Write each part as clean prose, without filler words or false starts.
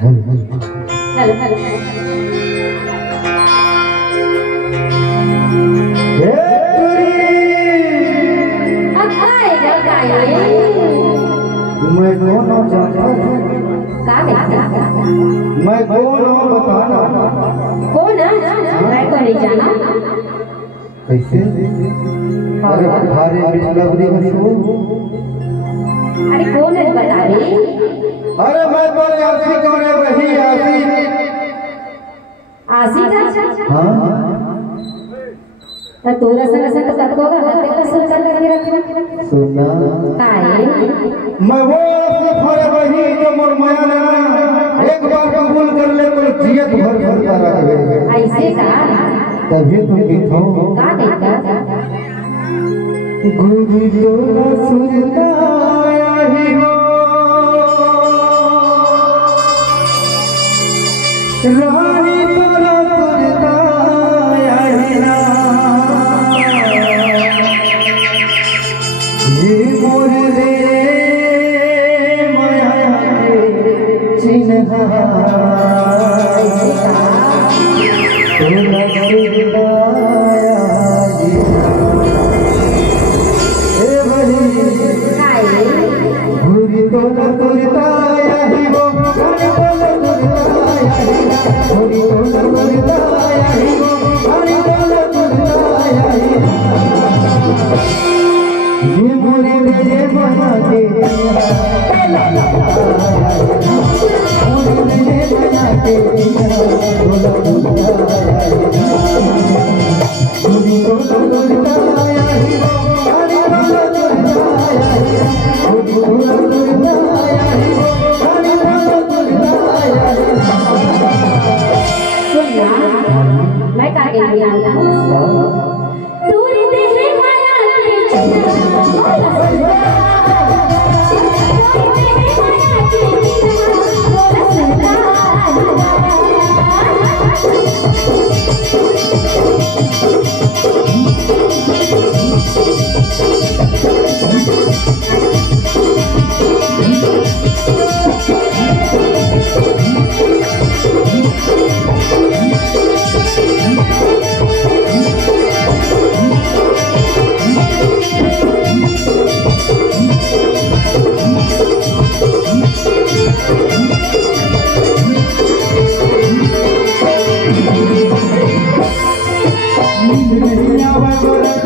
Hello hello मैं कौन हूँ जानता हूँ? मैं कौन हूँ बताना? कौन है? मैं तो नहीं जाना। कैसे? अरे बुखारे बिजलबरी में सो। अरे कौन है बता रही? अरे मैं तो आशिक और वही आशिक। आशिक? हाँ। तो तोरा संग तो कब होगा? हते का सुल्तान करके रखना। सुनना। काहे? मैं वो आशिक और वही जो मोर माया ना एक बार कबूल कर ले तो जियत भर करता रहे। ऐसे का? तभी तो कहता हूँ। का कहता? गुरु तोरा सुरताया ही हो रानी तोरा सुरताया ही ना ये मोर रे माया के चिन्हा तोरा सुरताया ही भूरी तोला तुरताया ही वो भूरी तोला तुरताया ही भूरी तोला तुरताया ही वो भूरी तोला तुरताया ही ये मोरे मेरे बना के मोरे मेरे बना के तोला तुरताया ही भूरी तोला तुरताया ही भूरी तोला तुरताया ही मैं का दूर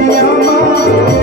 देह माया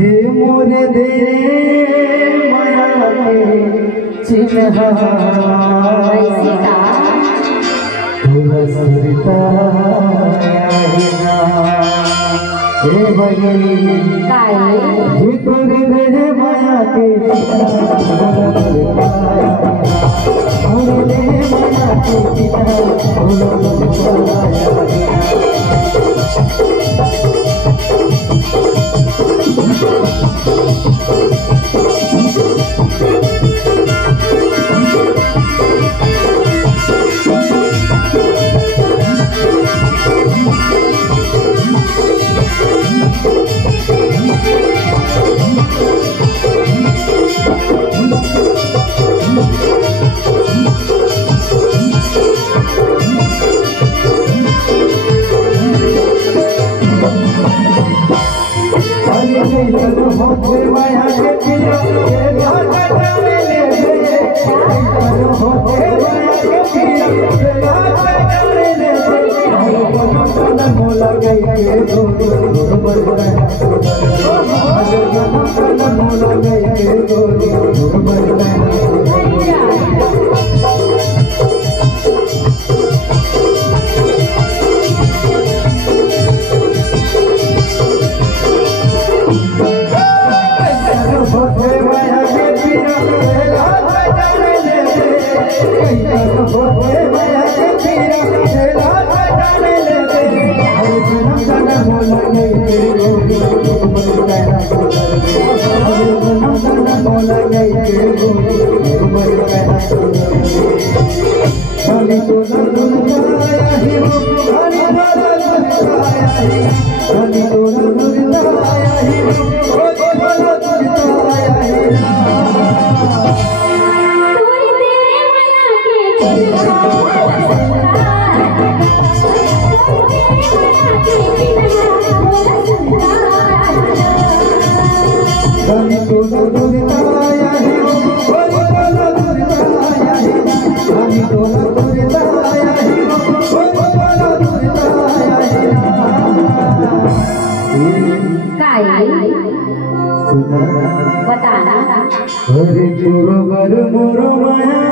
ये मोरे दे माया के चिन्हा तोरा सुरताया ही ना हे भगनी ये तोरे दे माया के चिन्हा तोरा सुरताया ही ना दे माया के चिन्हा तोरा सुरताया ही बताना हरि गुरु बर मोर माया